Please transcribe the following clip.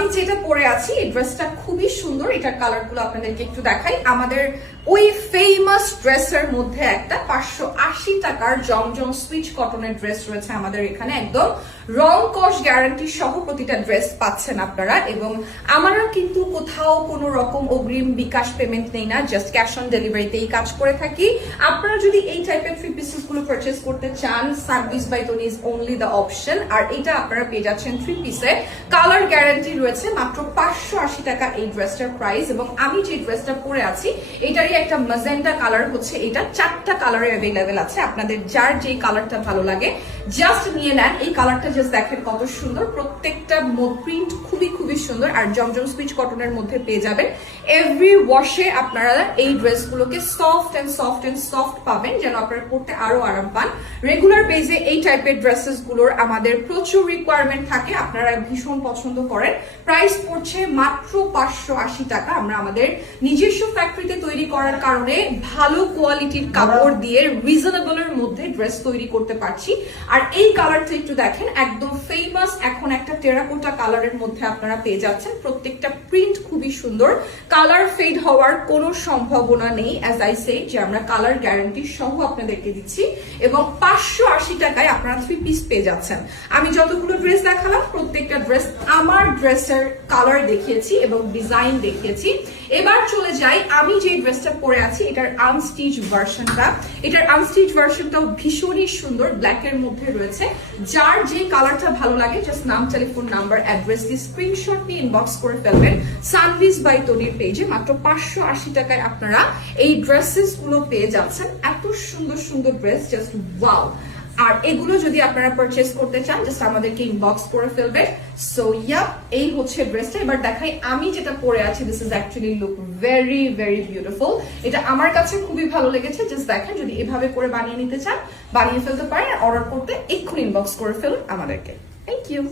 আমি যেটা পরে আছি, এই ড্রেসটা খুবই সুন্দর। এটার কালারগুলো আপনাদেরকে একটু দেখাই। আমাদের ওই ফেমাস ড্রেসের মধ্যে একটা পাঁচশো আশি টাকার জমজম সুইচ কটনের ড্রেস রয়েছে আমাদের এখানে। একদম রং কস গ্যারান্টি সহ প্রতিটা ড্রেস পাচ্ছেন আপনারা। এবং আমরা কিন্তু কোথাও কোনো রকম অগ্রিম বিকাশ পেমেন্ট নেই না জাস্ট ক্যাশ অন ডেলিভারিতেই কাজ করে থাকি। আপনারা যদি এই টাইপের থ্রি পিসেসগুলো পারচেস করতে চান service by tone is only the option আর এটা আপনারা পেয়ে যাচ্ছেন থ্রি পিসে কালার গ্যারান্টি রয়েছে মাত্র পাঁচশো আশি টাকা এই ড্রেসটার প্রাইস এবং আমি যে ড্রেসটা পরে আছি, এটারই একটা মাজেন্ডা কালার হচ্ছে এটা। চারটা কালারে অ্যাভেলেবেল আছে আপনাদের যার যেই কালারটা ভালো লাগে জাস্ট নিয়ে নেন। এই কালারটা জাস্ট দেখেন কত সুন্দর। প্রত্যেকটা প্রিন্ট খুবই খুবই সুন্দর আর জমজম স্পিচ কটনের মধ্যে পেয়ে যাবেন। এভরি ওয়াশে আপনারা এই ড্রেসগুলোকে soft and soft and soft পাবেন যেন আপনারা পড়তে আরও আরাম পান। রেগুলার বেজে এই টাইপের ড্রেসেসগুলোর আমাদের প্রচুর রিকোয়ারমেন্ট থাকে আপনারা ভীষণ পছন্দ করেন। প্রাইস পড়ছে মাত্র পাঁচশো আশি টাকা। আমরা আমাদের নিজস্ব ফ্যাক্টরিতে তৈরি করার কারণে ভালো কোয়ালিটির কাপড় দিয়ে রিজনেবলের মধ্যে ড্রেস তৈরি করতে পারছি। আর এই কালারটা একটু দেখেন, একদম ফেমাস এখন একটা টেরাকোটা কালারের মধ্যে আপনারা পেয়ে যাচ্ছেন। প্রত্যেকটা প্রিন্ট খুবই সুন্দর। কালার ফেড হওয়ার কোনো সম্ভাবনা নেই অ্যাজ আই সে যে আমরা কালার গ্যারান্টি সহ আপনাদেরকে দিচ্ছি এবং পাঁচশো আশি টাকায় আপনারা থ্রি পিস পেয়ে যাচ্ছেন। আমি যতগুলো ড্রেস দেখালাম, প্রত্যেকটা ড্রেস আমার ড্রেসের কালার দেখিয়েছি এবং ডিজাইন দেখিয়েছি। এবার চলে যাই, আমি যে ড্রেসটা পরে আছি, এটার আনস্টিচ ভার্সনটা এটার আনস্টিচ ভার্সনটাও ভীষণই সুন্দর ব্ল্যাক এর মধ্যে রয়েছে। যার যে কালারটা ভালো লাগে জাস্ট নাম টেলিফোন নাম্বার অ্যাড্রেস দিয়ে স্ক্রিনশট নিয়ে ইনবক্স করে ফেলবেন। সানভিস বাই তনির পেজে মাত্র পাঁচশো আশি টাকায় আপনারা এই ড্রেসেসগুলো পেয়ে যাচ্ছেন। এত সুন্দর সুন্দর ড্রেস জাস্ট ওয়াও আর এগুলো যদি আপনারা পারচেস করতে চান জাস্ট আমাদেরকে ইনবক্স করে ফেলবেন। সো ইয়া এই হচ্ছে ড্রেসটা এবার দেখাই, আমি যেটা পরে আছি this is actually look very very beautiful এটা আমার কাছে খুবই ভালো লেগেছে। জাস্ট দেখেন, যদি এভাবে করে বানিয়ে নিতে চান, বানিয়ে ফেলতে পারেন অর্ডার করতে এক্ষুনি ইনবক্স করে ফেলুন আমাদেরকে। Thank you